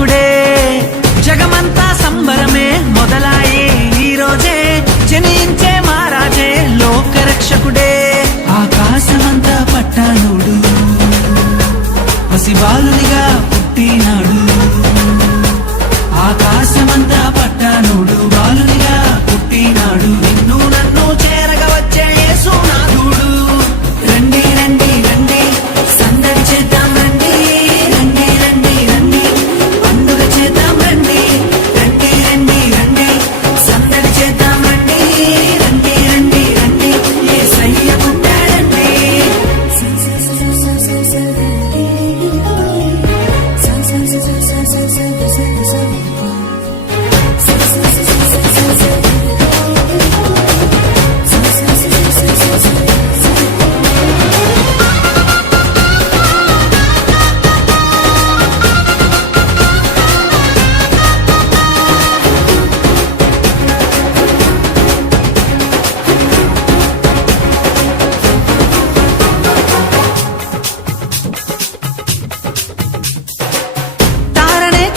రక్షకుడే జగమంతా సంబరమే మొదలాయే ఈ రోజే జనించే మహారాజే లోక రక్షకుడే ఆకాశమంతా పట్టానుడు పసిబాలునిగా పుట్టినాడు ఆకాశమంతా పట్టానుడు బాలునిగా పుట్టినాడు నిన్ను నన్ను చేరగా వచ్చే యేసునాథుడు రండి రండి రండి సందడి చేద్దాం రండి రండి రండి రండి పండుగ చేద్దాం రండి రండి రండి రండి సందడి చేద్దాం రండి రండి రండి రండి యేసయ్య పుట్టాడండి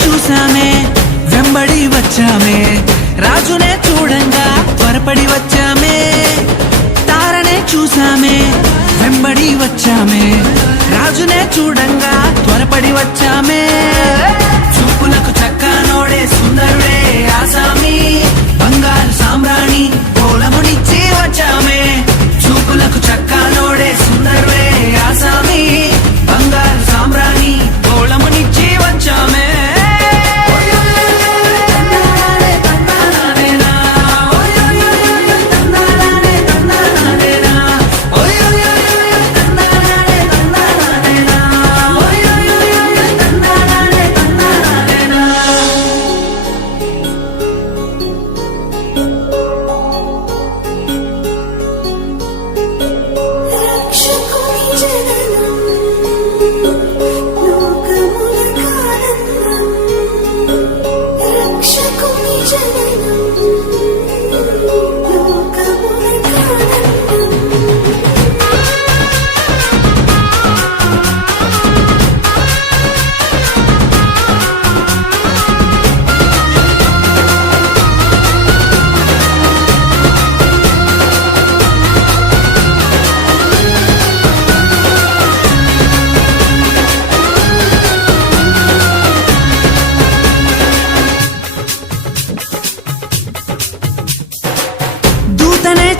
చూసామే వెంబడి వచ్చామే రాజునే చూడంగా త్వరపడి వచ్చామే తారనే చూసామే వెంబడి వచ్చామే రాజునే చూడంగా త్వరపడి వచ్చామే చూపులకు చక్కనోడే సుందరుడే ఆసామి బంగారు సామ్రాణి కోలమునిచ్చి వచ్చామే చూపులకు చక్కనోడే సుందరుడే ఆసామి బంగారు సామ్రాణి కోలమునిచ్చి వచ్చామే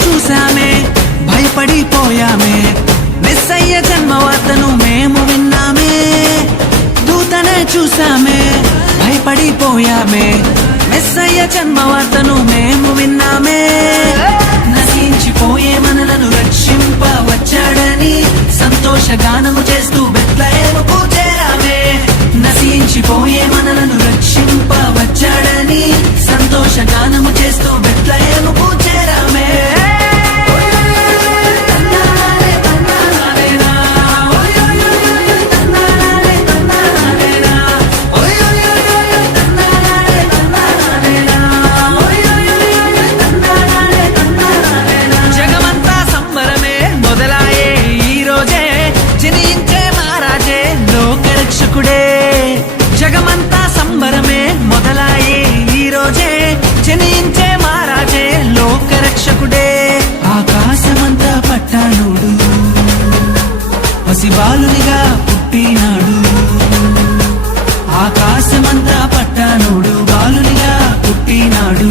చూసామే భయపడిపోయామే మెస్సయ్య జన్మవార్తను మేము విన్నామే దూతనే చూసామే భయపడిపోయామే మెస్సయ్య జన్మవార్తను మేము విన్నామే నశించిపోయే మనలను రక్షింప వచ్చాడని సంతోషగానము చేస్తూ బెత్లెహేముకు చేరామే నశించిపోయే మనలను రక్షింప వచ్చాడని సంతోషగానము చేస్తూ బెత్లెహేముకు చేరామే జగమంతా సంబరమే మొదలాయే ఈ రోజే జనించే మహారాజే లోక రక్షకుడే ఆకాశమంతా పట్టానుడు పసిబాలునిగా పుట్టినాడు ఆకాశమంతా పట్టానుడు బాలునిగా పుట్టినాడు